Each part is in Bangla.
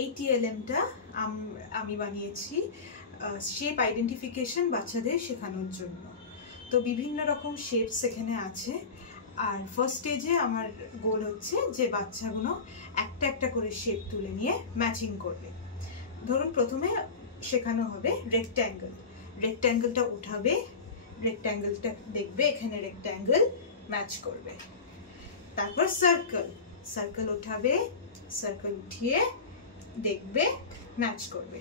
এই টিএলএমটা আমি বানিয়েছি শেপ আইডেন্টিফিকেশন বাচ্চাদের শেখানোর জন্য। তো বিভিন্ন রকম শেপস এখানে আছে। আর ফার্স্ট স্টেজে আমার গোল হচ্ছে যে বাচ্চাগুলো একটা একটা করে শেপ তুলে নিয়ে ম্যাচিং করবে। ধরুন প্রথমে শেখানো হবে রেক্ট্যাঙ্গেল। রেক্ট্যাঙ্গেলটা উঠাবে, রেক্ট্যাঙ্গেলটা দেখবে এখানে রেক্ট্যাঙ্গেল ম্যাচ করবে। তারপর সার্কেল, সার্কেল উঠাবে, সার্কেল উঠিয়ে দেখবে ম্যাচ করবে।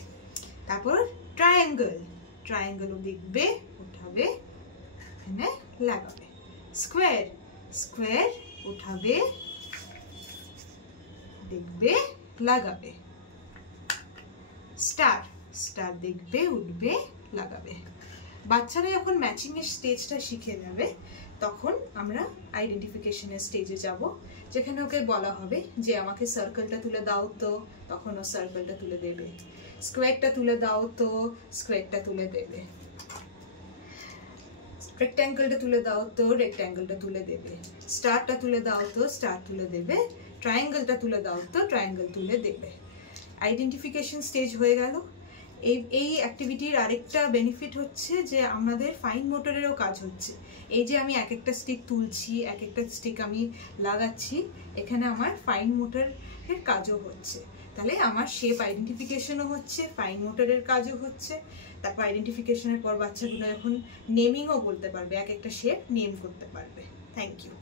তারপর ট্রায়াঙ্গেল, ট্রায়াঙ্গেলও দেখবে, উঠাবে, এখানে লাগাবে। স্কোয়ার, স্কোয়ার উঠাবে, দেখবে, লাগাবে। স্টার, স্টার দেখবে, উঠবে, লাগাবে। বাচ্চারা যখন ম্যাচিং এর স্টেজটা শিখে যাবে তখন আমরা আইডেন্টিফিকেশনের স্টেজে যাব, যেখানে ওকে বলা হবে যে আমাকে সার্কেলটা তুলে দাও, তো তখন ও সার্কেলটা তুলে দেবে। স্কোয়ারটা তুলে দাও, তো স্কোয়ারটা তুলে দেবে। রেক্ট্যাঙ্গেলটা তুলে দাও, তো রেক্ট্যাঙ্গেলটা তুলে দেবে। স্টারটা তুলে দাও, তো স্টার তুলে দেবে। ট্রায়াঙ্গেলটা তুলে দাও, তো ট্রায়াঙ্গেল তুলে দেবে। আইডেন্টিফিকেশন স্টেজ হয়ে গেল। এই অ্যাক্টিভিটির আরেকটা বেনিফিট হচ্ছে যে আমাদের ফাইন মোটরেরও কাজ হচ্ছে। এই যে আমি এক একটা স্টিক তুলছি, এক একটা স্টিক আমি লাগাচ্ছি, এখানে আমার ফাইন মোটরের কাজও হচ্ছে। তাহলে আমার শেপ আইডেন্টিফিকেশনও হচ্ছে, ফাইন মোটরের কাজও হচ্ছে। তারপর আইডেন্টিফিকেশনের পর বাচ্চাগুলো এখন নেমিংও বলতে পারবে, এক একটা শেপ নেম করতে পারবে। Thank you.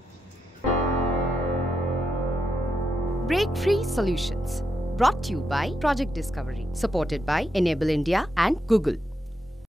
Break Free Solutions, brought to you by Project Discovery, supported by Enable India and Google.